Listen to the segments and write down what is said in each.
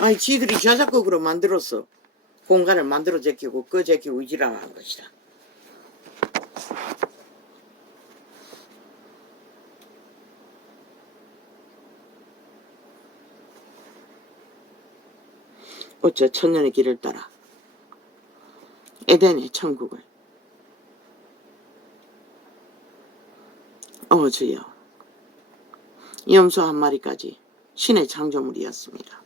아니 지들이 자작극으로 만들었어. 공간을 만들어 제끼고 꺼 제끼고 이지랄하는 것이다. 어째 천년의 길을 따라 에덴의 천국을 주여 염소 한 마리까지 신의 창조물이었습니다.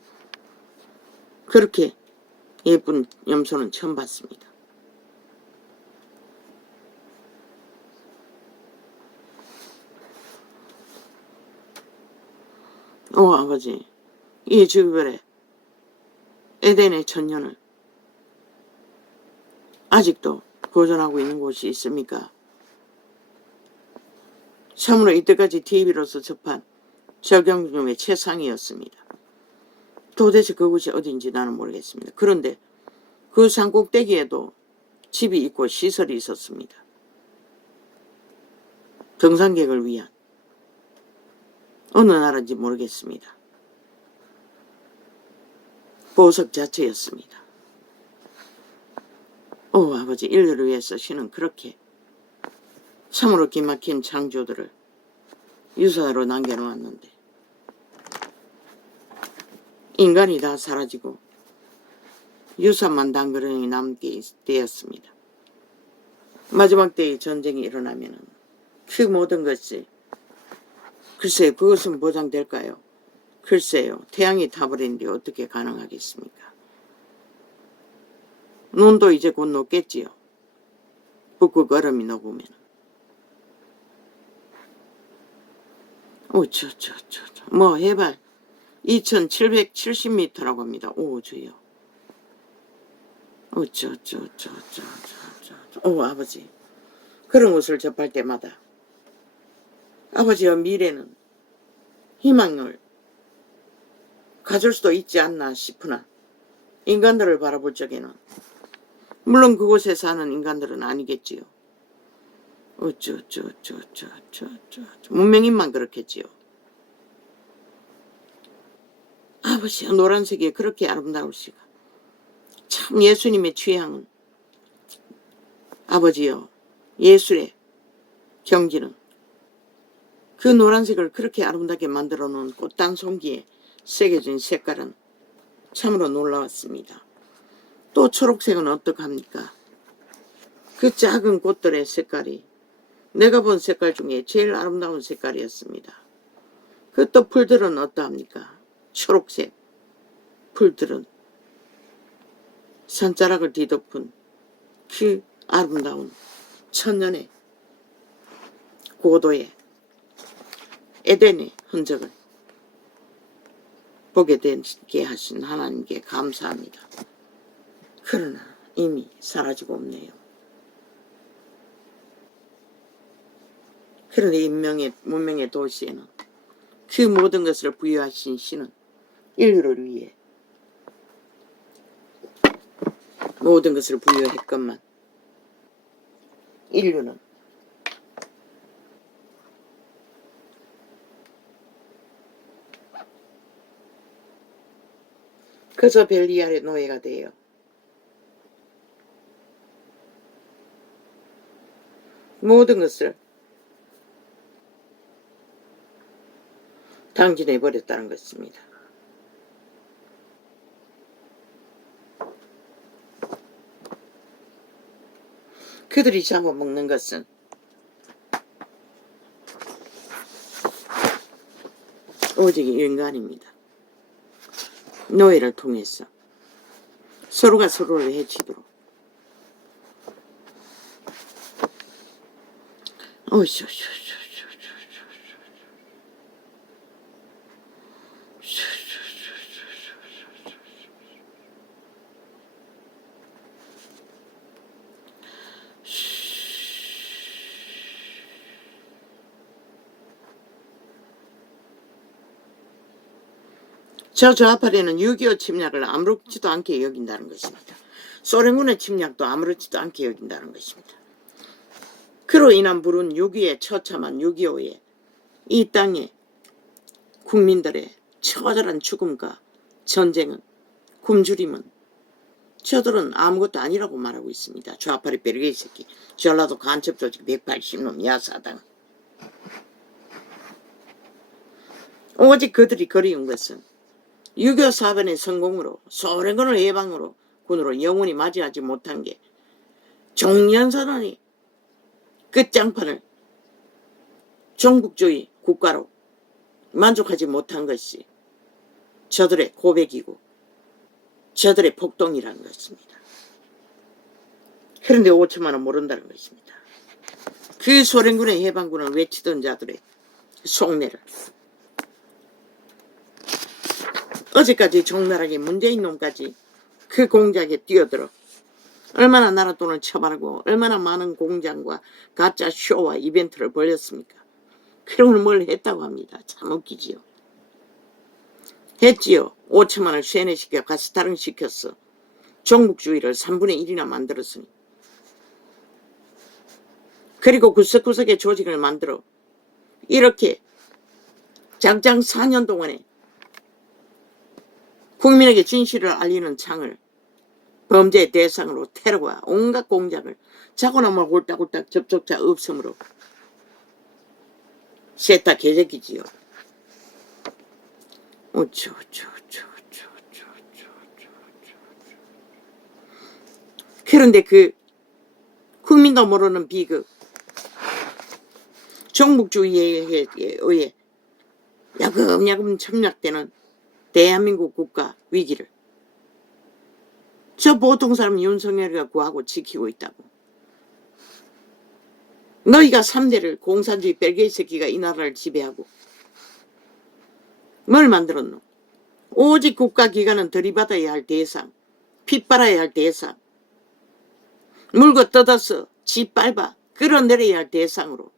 그렇게 예쁜 염소는 처음 봤습니다. 아버지, 이 주별에 에덴의 천년을 아직도 보존하고 있는 곳이 있습니까? 참으로 이때까지 TV로서 접한 절경 중의 최상이었습니다. 도대체 그곳이 어딘지 나는 모르겠습니다. 그런데 그 산 꼭대기에도 집이 있고 시설이 있었습니다. 등산객을 위한 어느 나라인지 모르겠습니다. 보석 자체였습니다. 아버지, 인류를 위해서 신은 그렇게 참으로 기막힌 창조들을 유사로 남겨놓았는데 인간이 다 사라지고 유산만 단그러니 남게 되었습니다. 마지막 때의 전쟁이 일어나면 그 모든 것이 글쎄요, 그것은 보장될까요? 글쎄요, 태양이 타버리는데 어떻게 가능하겠습니까? 눈도 이제 곧 녹겠지요. 북극 얼음이 녹으면. 뭐 해발 2770m라고 합니다. 주여. 아버지, 그런 것을 접할 때마다 아버지의 미래는 희망을 가질 수도 있지 않나 싶으나 인간들을 바라볼 적에는 물론 그곳에 사는 인간들은 아니겠지요. 문명인만 그렇겠지요. 아버지, 노란색이 그렇게 아름다울 수가. 참 예수님의 취향은 아버지요, 예술의 경지는 그 노란색을 그렇게 아름답게 만들어 놓은 꽃단 송기에 새겨진 색깔은 참으로 놀라웠습니다. 또 초록색은 어떡합니까? 그 작은 꽃들의 색깔이 내가 본 색깔 중에 제일 아름다운 색깔이었습니다. 그 또 풀들은 어떠합니까? 초록색 풀들은 산자락을 뒤덮은 그 아름다운 천년의 고도의 에덴의 흔적을 보게 되게 하신 하나님께 감사합니다. 그러나 이미 사라지고 없네요. 그런데 문명의 도시에는 그 모든 것을 부여하신 신은 인류를 위해 모든 것을 부여했건만 인류는 그저 벨리알의 노예가 되어 모든 것을 당진해버렸다는 것입니다. 그들이 잡아먹는 것은 오직 인간입니다. 노예를 통해서 서로가 서로를 해치도록 저 앞아래는 6.25 침략을 아무렇지도 않게 여긴다는 것입니다. 소련군의 침략도 아무렇지도 않게 여긴다는 것입니다. 그로 인한 불운 6.25의 처참한 6.25에 이 땅의 국민들의 처절한 죽음과 전쟁은 굶주림은 저들은 아무것도 아니라고 말하고 있습니다. 좌파리 벨기에 새끼, 전라도 간첩조직 180놈 야사당. 오직 그들이 그리운 것은 6.25 사변의 성공으로 소련군을 해방으로 군으로 영원히 맞이하지 못한 게 종전선언이 끝장판을 종북주의 국가로 만족하지 못한 것이 저들의 고백이고 저들의 폭동이라는 것입니다. 그런데 5천만 원 모른다는 것입니다. 그 소련군의 해방군을 외치던 자들의 속내를 어제까지 적나라하게 문재인 놈까지 그 공작에 뛰어들어 얼마나 나라 돈을 처벌하고 얼마나 많은 공장과 가짜 쇼와 이벤트를 벌였습니까? 그런 걸 했다고 합니다. 참 웃기지요. 했지요. 5천만 원을 쇠뇌시켜 가스타릉 시켰어. 종북주의를 3분의 1이나 만들었으니. 그리고 구석구석의 조직을 만들어 이렇게 장장 4년 동안에 국민에게 진실을 알리는 창을 범죄의 대상으로 테러와 온갖 공작을 자고나마 홀딱홀딱 접촉자 없음으로 셋다 개새끼지요. 그런데 그 국민도 모르는 비극 종북주의에 의해 야금야금 침략되는 대한민국 국가 위기를 저 보통 사람 윤석열이가 구하고 지키고 있다고. 너희가 3대를 공산주의 벨기에 새끼가 이 나라를 지배하고 뭘 만들었노? 오직 국가기관은 들이받아야 할 대상, 핏빨아야 할 대상, 물고 뜯어서 짓밟아 끌어내려야 할 대상으로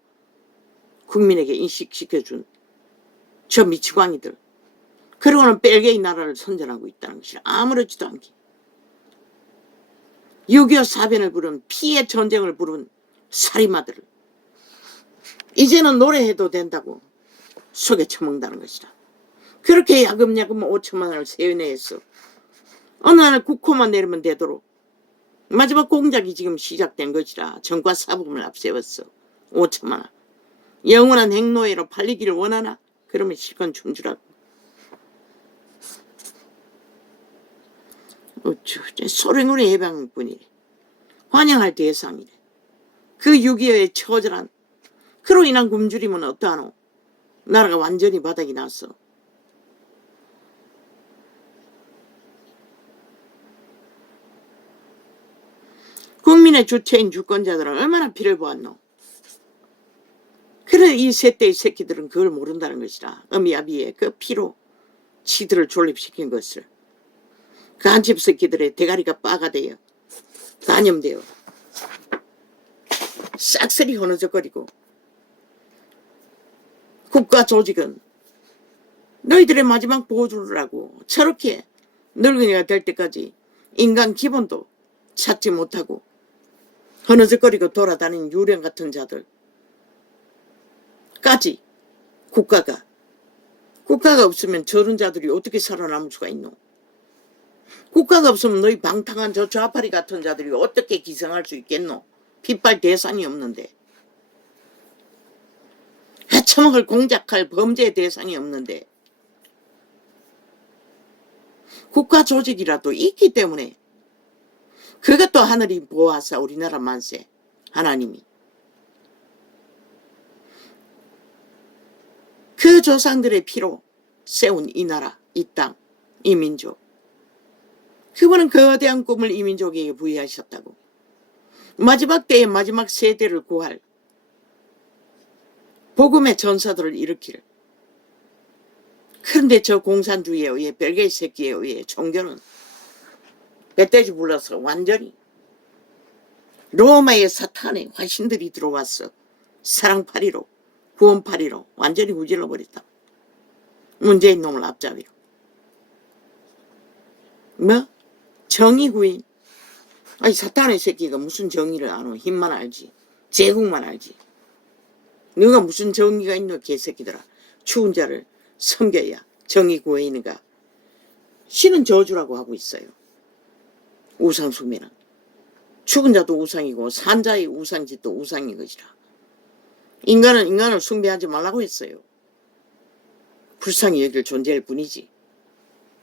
국민에게 인식시켜준 저 미치광이들. 그러고는 벨기에 나라를 선전하고 있다는 것이 아무렇지도 않게 6.25 사변을 부른 피해 전쟁을 부른 살인마들을 이제는 노래해도 된다고 속에 처먹는다는 것이다. 그렇게 야금야금 5천만 원을 세뇌해서 어느 날 국호만 내리면 되도록 마지막 공작이 지금 시작된 것이라 정과 사범을 앞세웠어. 5천만 원. 영원한 행노예로 팔리기를 원하나? 그러면 실컷 춤주라고. 소련군의 해방군이래. 환영할 대상이래. 그 6.25의 처절한 그로 인한 굶주림은 어떠하노? 나라가 완전히 바닥이 났어. 국민의 주체인 주권자들은 얼마나 피를 보았노? 그래 이 셋대의 새끼들은 그걸 모른다는 것이라. 어미아비의 그 피로 치들을 존립시킨 것을 간첩 새끼들의 대가리가 빠가 되어 단념되어 싹쓸이 허느적거리고 국가 조직은 너희들의 마지막 보호주라고 저렇게 늙은이가 될 때까지 인간 기본도 찾지 못하고 허느적거리고 돌아다니는 유령 같은 자들까지 국가가 없으면 저런 자들이 어떻게 살아남을 수가 있노? 국가가 없으면 너희 방탕한 저 좌파리 같은 자들이 어떻게 기생할 수 있겠노? 핏발 대상이 없는데 해쳐먹을 공작할 범죄 대상이 없는데 국가 조직이라도 있기 때문에 그것도 하늘이 보호하사 우리나라 만세 하나님이 그 조상들의 피로 세운 이 나라, 이 땅, 이 민족 그분은 거대한 꿈을 이 민족에게 부여하셨다고. 마지막 때의 마지막 세대를 구할 복음의 전사들을 일으킬. 그런데 저 공산주의에 의해 벨기에 새끼에 의해 종교는 멧돼지 불러서 완전히 로마의 사탄의 화신들이 들어왔어. 사랑파리로 구원파리로 완전히 우질러버렸다. 문재인 놈을 앞잡이로. 뭐? 정의구인. 아니 사탄의 새끼가 무슨 정의를 아노? 힘만 알지. 제국만 알지. 너가 무슨 정의가 있노 개새끼들아. 추운 자를 섬겨야 정의 구해인가. 신은 저주라고 하고 있어요. 우상숭배는. 죽은 자도 우상이고 산 자의 우상짓도 우상인 것이라. 인간은 인간을 숭배하지 말라고 했어요. 불쌍히 여길 존재일 뿐이지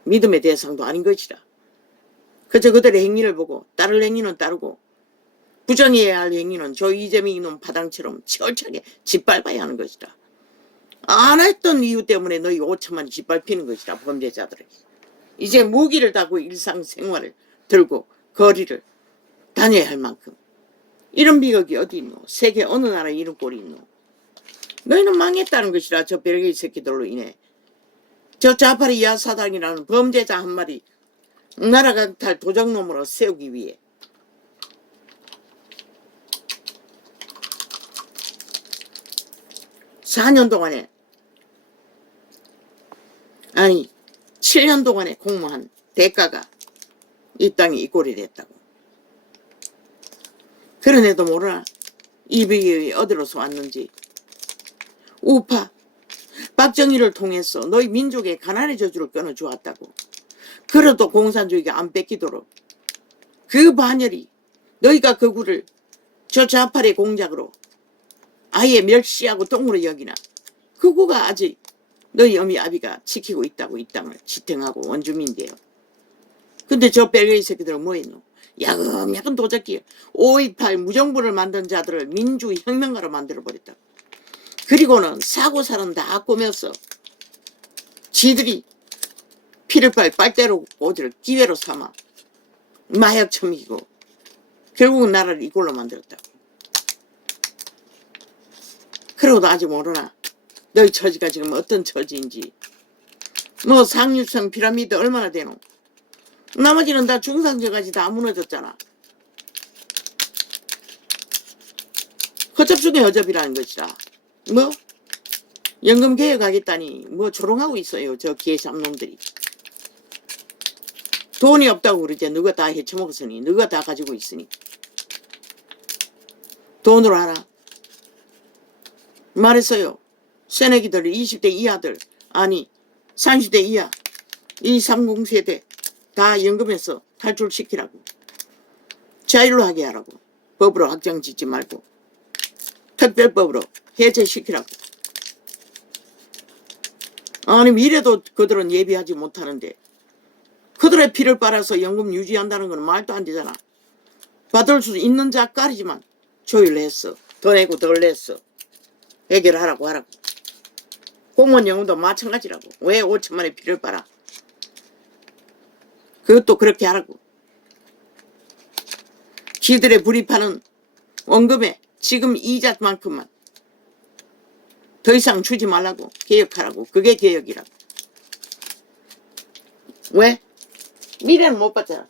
믿음의 대상도 아닌 것이라. 그저 그들의 행위를 보고 따를 행위는 따르고 부정해야 할 행위는 저 이재명 이놈 파당처럼 철저하게 짓밟아야 하는 것이라. 안 했던 이유 때문에 너희 5천만이 짓밟히는 것이라. 범죄자들에게. 이제 무기를 다고 일상생활을 들고 거리를 다녀야 할 만큼 이런 비극이 어디 있노? 세계 어느 나라에 이런 꼴이 있노? 너희는 망했다는 것이라. 저 별개의 새끼들로 인해 저 자파리 야사당이라는 범죄자 한 마리 나라 강탈 도적놈으로 세우기 위해 (4년) 동안에 아니 7년 동안에 공모한 대가가 이 땅에 이 꼴이 됐다고. 그런데도 모르나 이 비극이 어디로서 왔는지. 우파 박정희를 통해서 너희 민족의 가난의 저주를 끊어주었다고. 그래도 공산주의가 안 뺏기도록 그 반열이 너희가 그 구를 저 좌팔의 공작으로 아예 멸시하고 똥으로 여기나 그 구가 아직 너희 어미 아비가 지키고 있다고. 이 땅을 지탱하고 원주민인데요. 근데 저 벨게이 새끼들은 뭐 했노? 야금야금 도적기 5.28 무정부를 만든 자들을 민주혁명가로 만들어버렸다. 그리고는 사고살은 다 꾸며서 지들이 피를 빨 빨대로 오지를 기회로 삼아 마약 처먹이고 결국은 나라를 이꼴로 만들었다고. 그러고도 아직 모르나? 너희 처지가 지금 어떤 처지인지. 뭐 상류층 피라미드 얼마나 되노? 나머지는 다 중상층까지 다 무너졌잖아. 허접 중에 허접이라는 것이라. 뭐 연금 개혁하겠다니 뭐 조롱하고 있어요. 저 개잡놈들이. 돈이 없다고 그러지. 너가 다 헤쳐먹었으니. 너가 다 가지고 있으니. 돈으로 하라. 말했어요. 새내기들 20대 이하들 아니 30대 이하 230세대 다 연금에서 탈출시키라고. 자율로 하게 하라고. 법으로 확정 짓지 말고 특별법으로 해제시키라고. 아니 미래도 그들은 예비하지 못하는데 그들의 피를 빨아서 연금 유지한다는 건 말도 안 되잖아. 받을 수 있는 자까지만 조율했어. 더 내고 덜 냈어. 해결하라고 하라고. 공무원 연금도 마찬가지라고. 왜 5천만의 피를 빨아? 그것도 그렇게 하라고. 지들의 불입하는 원금에 지금 이자만큼만 더 이상 주지 말라고. 개혁하라고. 그게 개혁이라고. 왜? 미래는 못 받잖아.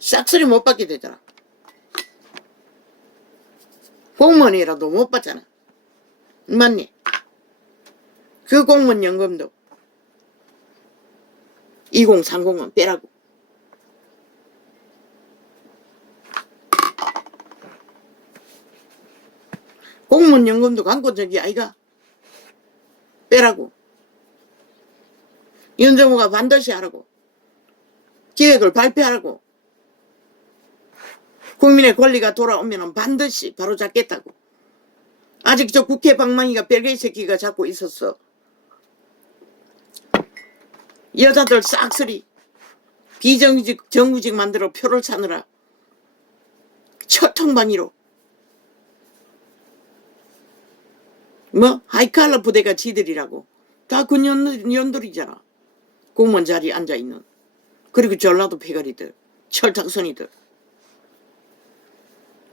싹쓸이 못 받게 되잖아. 공무원이라도 못 받잖아. 맞니? 그 공무원 연금도 2030은 빼라고. 공무원 연금도 강권적이 아이가. 빼라고. 윤정우가 반드시 하라고. 계획을 발표하라고. 국민의 권리가 돌아오면 반드시 바로잡겠다고. 아직 저 국회 방망이가 벨게이 새끼가 잡고 있었어. 여자들 싹쓸이 비정규직 정규직 만들어 표를 사느라 철통방위로 뭐 하이칼라 부대가 지들이라고. 다 그 년들이잖아. 공무원 자리에 앉아있는. 그리고 전라도 패거리들 철탁선이들.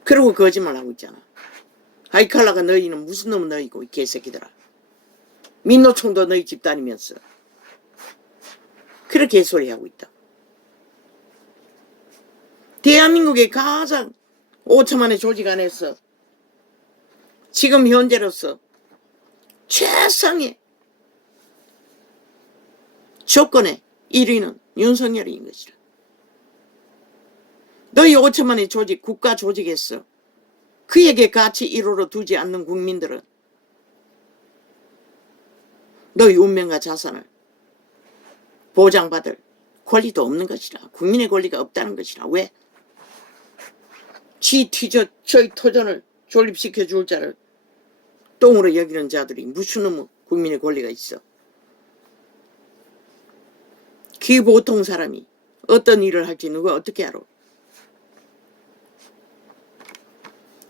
그러고 거짓말하고 있잖아. 하이칼라가 너희는 무슨 놈은 너희고 이 개새끼들아. 민노총도 너희 집 다니면서 그렇게 개소리하고 있다. 대한민국의 가장 5천만의 조직 안에서 지금 현재로서 최상의 조건의 1위는 윤석열인 것이라. 너희 5천만의 조직, 국가 조직에서 그에게 가치 1호로 두지 않는 국민들은 너희 운명과 자산을 보장받을 권리도 없는 것이라. 국민의 권리가 없다는 것이라. 왜? 저희 토전을 존립시켜 줄 자를 똥으로 여기는 자들이 무슨 놈의 국민의 권리가 있어. 그 보통 사람이 어떤 일을 할지 누가 어떻게 알아.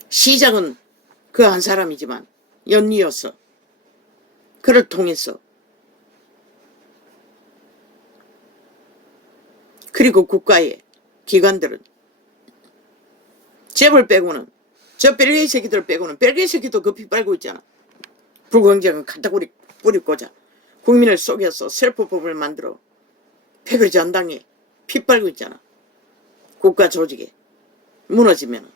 시작은 그 한 사람이지만 연이어서 그를 통해서 그리고 국가의 기관들은 재벌 빼고는 저 벨기에 새끼들 빼고는 벨기에 새끼도 급히 빨고 있잖아. 불공정은 갖다구리 뿌리 꽂아 국민을 속여서 셀프법을 만들어 패거리 전당에 피 빨고 있잖아. 국가 조직에 무너지면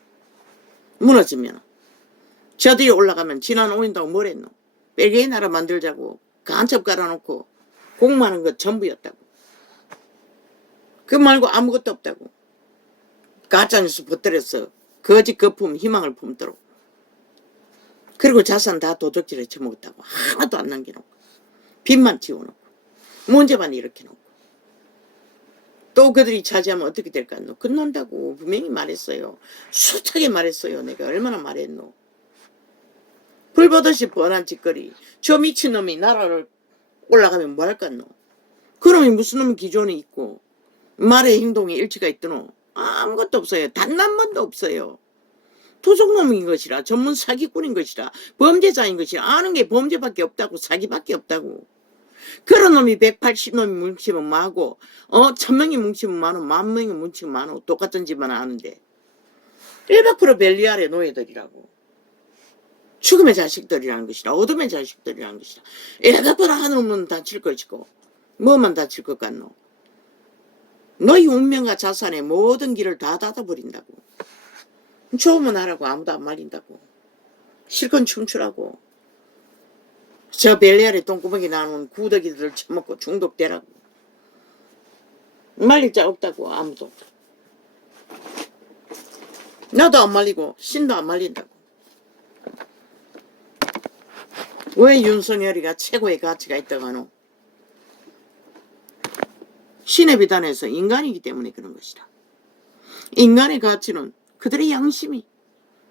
저들이 올라가면 지난 5년동안 뭘 했노? 벨기에 나라 만들자고 간첩 깔아놓고 공부하는 것 전부였다고. 그 말고 아무것도 없다고. 가짜뉴스 퍼뜨려서 거짓 거품 희망을 품도록. 그리고 자산 다 도적질에 처먹었다고. 하나도 안 남겨놓고. 빚만 지워놓고. 문제만 일으켜놓고. 또 그들이 차지하면 어떻게 될까? 너 끝난다고 분명히 말했어요. 숱하게 말했어요. 내가 얼마나 말했노. 불보듯이 뻔한 짓거리. 저 미친놈이 나라를 올라가면 뭐 할까 너. 그놈이 무슨 놈 기존에 있고 말의 행동에 일치가 있더노. 아무것도 없어요. 단 한 번도 없어요. 도둑놈인 것이라 전문 사기꾼인 것이라 범죄자인 것이라 아는 게 범죄밖에 없다고. 사기밖에 없다고. 그런 놈이 180놈이 뭉치면 뭐하고 1000명이 뭉치면 많어 10,000명이 뭉치면 많어. 똑같은 짓만 아는데 100% 벨리알의 노예들이라고. 죽음의 자식들이라는 것이라 어둠의 자식들이라는 것이라 100% 하늘없는 다칠 것이고 뭐만 다칠 것 같노. 너희 운명과 자산의 모든 길을 다 닫아버린다고. 좋으면 하라고 아무도 안 말린다고. 실컷 춤추라고. 저 벨리알의 똥구멍이 나오는 구더기들을 처먹고 중독되라고. 말릴 자 없다고. 아무도. 나도 안 말리고 신도 안 말린다고. 왜 윤석열이가 최고의 가치가 있다고 하노? 신의 비단에서 인간이기 때문에 그런 것이다. 인간의 가치는 그들의 양심이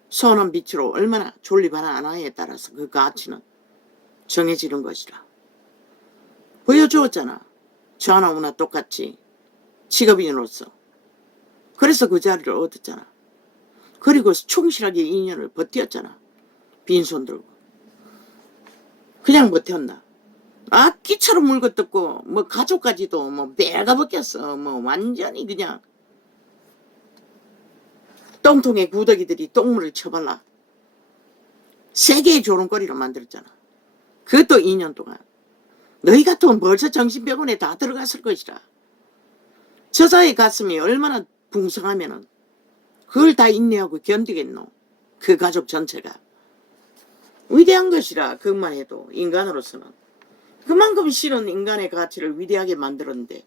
선한 빛으로 얼마나 존립하나 하나에 따라서 그 가치는 정해지는 것이라. 보여주었잖아. 저 하나무나 똑같이 직업인으로서. 그래서 그 자리를 얻었잖아. 그리고 충실하게 2년을 버텼잖아. 빈손 들고. 그냥 버텼나. 악기처럼 물거뜯고 뭐 가족까지도 뭐 배가 벗겼어. 뭐 완전히 그냥 똥통에 구더기들이 똥물을 쳐발라 세계의 조롱거리로 만들었잖아. 그것도 2년 동안. 너희 같으면 벌써 정신병원에 다 들어갔을 것이라. 저자의 가슴이 얼마나 풍성하면은 그걸 다 인내하고 견디겠노. 그 가족 전체가. 위대한 것이라. 그것만 해도 인간으로서는. 그만큼 신은 인간의 가치를 위대하게 만들었는데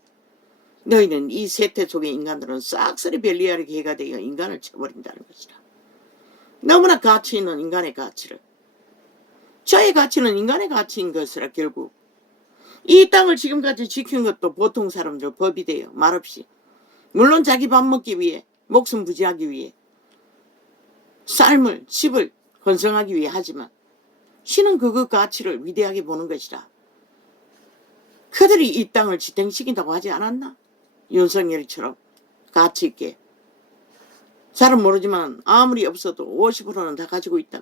너희는 이 세태 속의 인간들은 싹쓸이 벨리알의 개가 되어 인간을 쳐버린다는 것이라. 너무나 가치 있는 인간의 가치를. 저의 가치는 인간의 가치인 것이라. 결국 이 땅을 지금까지 지킨 것도 보통 사람들 법이 돼요. 말없이. 물론 자기 밥 먹기 위해 목숨 부지하기 위해 삶을 집을 건성하기 위해 하지만 신은 그 가치를 위대하게 보는 것이라. 그들이 이 땅을 지탱시킨다고 하지 않았나? 윤석열이처럼 가치 있게. 잘은 모르지만 아무리 없어도 50%는 다 가지고 있다.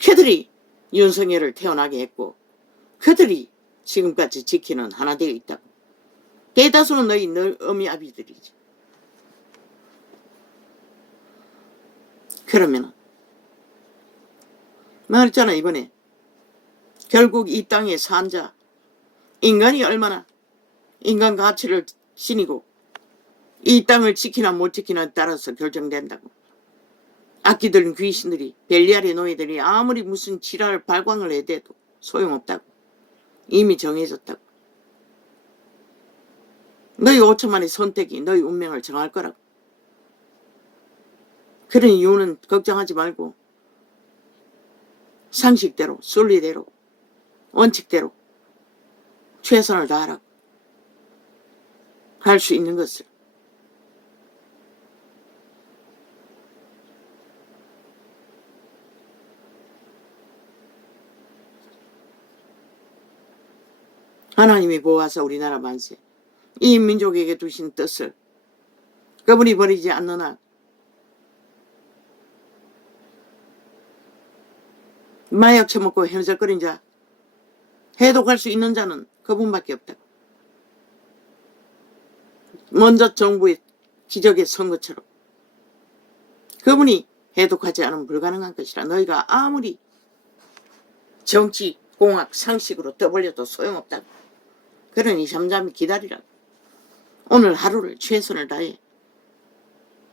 그들이 윤석열을 태어나게 했고 그들이 지금까지 지키는 하나 되어 있다고. 대다수는 너희 어미 아비들이지. 그러면은 말했잖아 이번에. 결국 이 땅의 산자 인간이 얼마나 인간 가치를 지니고 이 땅을 지키나 못 지키나에 따라서 결정된다고. 악기들은 귀신들이 벨리알의 노예들이 아무리 무슨 지랄 발광을 해대도 소용없다고. 이미 정해졌다고. 너희 5천만의 선택이 너희 운명을 정할 거라고. 그런 이유는 걱정하지 말고 상식대로 순리대로 원칙대로 최선을 다하라고 할 수 있는 것을. 하나님이 보아서 우리나라 만세, 이 민족에게 두신 뜻을 그분이 버리지 않는 한 마약 처먹고 현석거린 자, 해독할 수 있는 자는 그분밖에 없다고. 먼저 정부의 기적의 선거처럼 그분이 해독하지 않으면 불가능한 것이라. 너희가 아무리 정치, 공학, 상식으로 떠벌려도 소용없다고. 그러니 잠잠히 기다리라고. 오늘 하루를 최선을 다해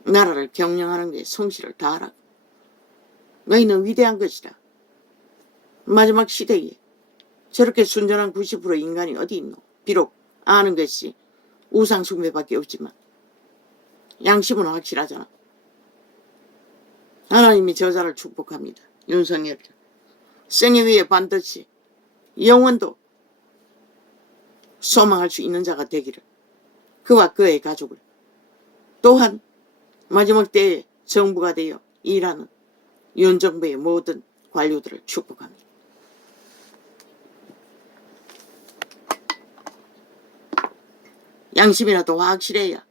나라를 경영하는 게 성실을 다하라고. 너희는 위대한 것이다. 마지막 시대에 저렇게 순전한 90% 인간이 어디 있노? 비록 아는 것이 우상숭배밖에 없지만 양심은 확실하잖아. 하나님이 저자를 축복합니다. 윤석열 생애 위에 반드시 영원도 소망할 수 있는 자가 되기를, 그와 그의 가족을, 또한 마지막 때에 정부가 되어 일하는 윤 정부의 모든 관료들을 축복합니다. 양심이라도 확실해야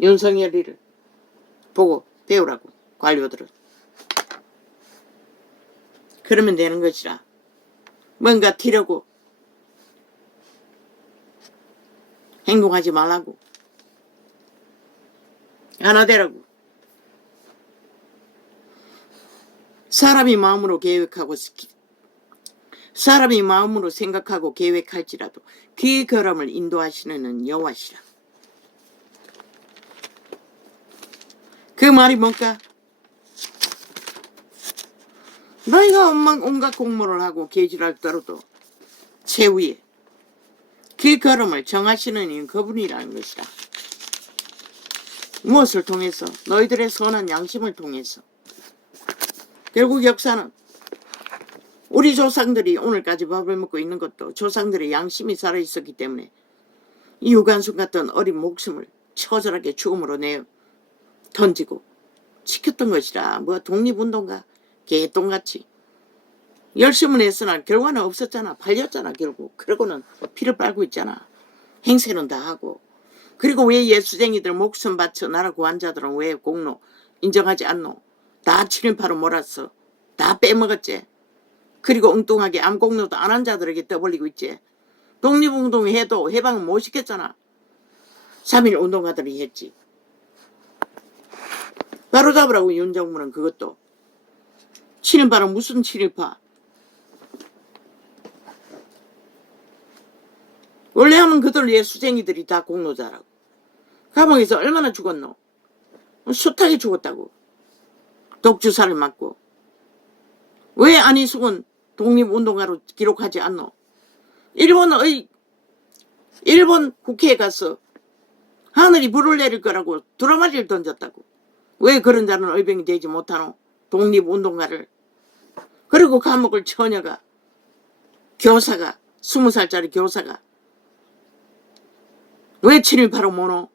윤석열이를 보고 배우라고, 관료들은. 그러면 되는 것이라. 뭔가 튀려고 행동하지 말라고. 하나 되라고. 사람이 마음으로 계획하고 사람이 마음으로 생각하고 계획할지라도 그 걸음을 인도하시는 여호와시라. 그 말이 뭔가? 너희가 온갖 공모를 하고 계지를 떨어도 최후에 그 걸음을 정하시는 이는 그분이라는 것이다. 무엇을 통해서? 너희들의 선한 양심을 통해서. 결국 역사는 우리 조상들이 오늘까지 밥을 먹고 있는 것도 조상들의 양심이 살아있었기 때문에 이 유관순 같은 어린 목숨을 처절하게 죽음으로 내어 던지고 지켰던 것이라. 뭐 독립운동가 개똥같이 열심은 했으나 결과는 없었잖아. 팔렸잖아 결국. 그러고는 피를 빨고 있잖아. 행세는 다 하고. 그리고 왜 예수쟁이들 목숨 바쳐 나라 구한자들은 왜 공로 인정하지 않노? 다 친일파로 몰았어. 다 빼먹었지. 그리고 엉뚱하게 아무 공로도 안 한 자들에게 떠벌리고 있지. 독립운동 해도 해방은 못 시켰잖아. 3.1 운동가들이 했지. 바로잡으라고 윤정부는 그것도. 친일파는 무슨 친일파? 원래 하면 그들 예수쟁이들이 다 공로자라고. 감옥에서 얼마나 죽었노? 숱하게 죽었다고. 독주사를 맞고. 왜 안희숙은 독립운동가로 기록하지 않노? 일본 국회에 가서 하늘이 불을 내릴 거라고 두루마리를 던졌다고. 왜 그런 자는 의병이 되지 못하노? 독립운동가를. 그리고 감옥을 처녀가, 교사가, 20살짜리 교사가 왜 친일파로 모노?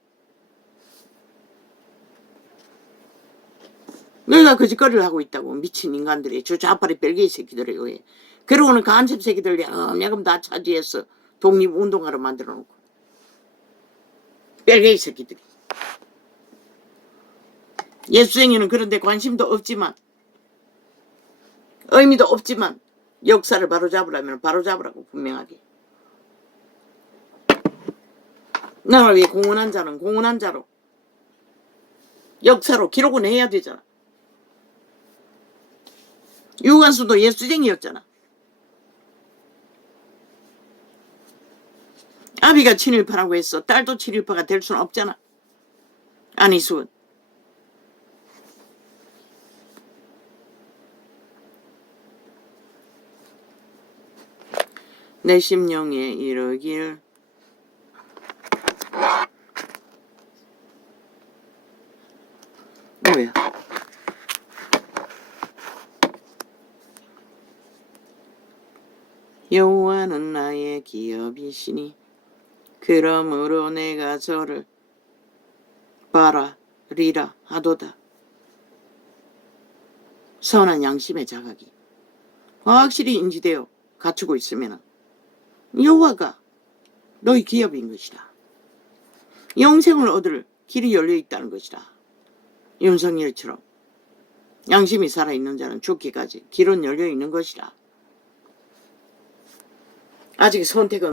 너희가 그 짓거리를 하고 있다고. 미친 인간들이, 저 좌파리 벨기에 새끼들에 의해. 그러고는 간첩 새끼들이 야금 다 차지해서 독립운동가로 만들어 놓고. 벨기에 새끼들이. 예수쟁이는 그런데 관심도 없지만, 의미도 없지만, 역사를 바로잡으려면 바로잡으라고 분명하게. 나를 위해 공헌한 자는 공헌한 자로 역사로 기록은 해야 되잖아. 유관순도 예수쟁이였잖아. 아비가 친일파라고 했어. 딸도 친일파가 될 수는 없잖아. 안희숙은. 내 심령에 이르길 뭐야? 여호와는 나의 기업이시니 그러므로 내가 저를 바라리라 하도다. 선한 양심의 자각이 확실히 인지되어 갖추고 있으면 여호와가 너희 기업인 것이다. 영생을 얻을 길이 열려 있다는 것이다. 윤석열처럼 양심이 살아있는 자는 죽기까지 길은 열려 있는 것이다. 아직 선택은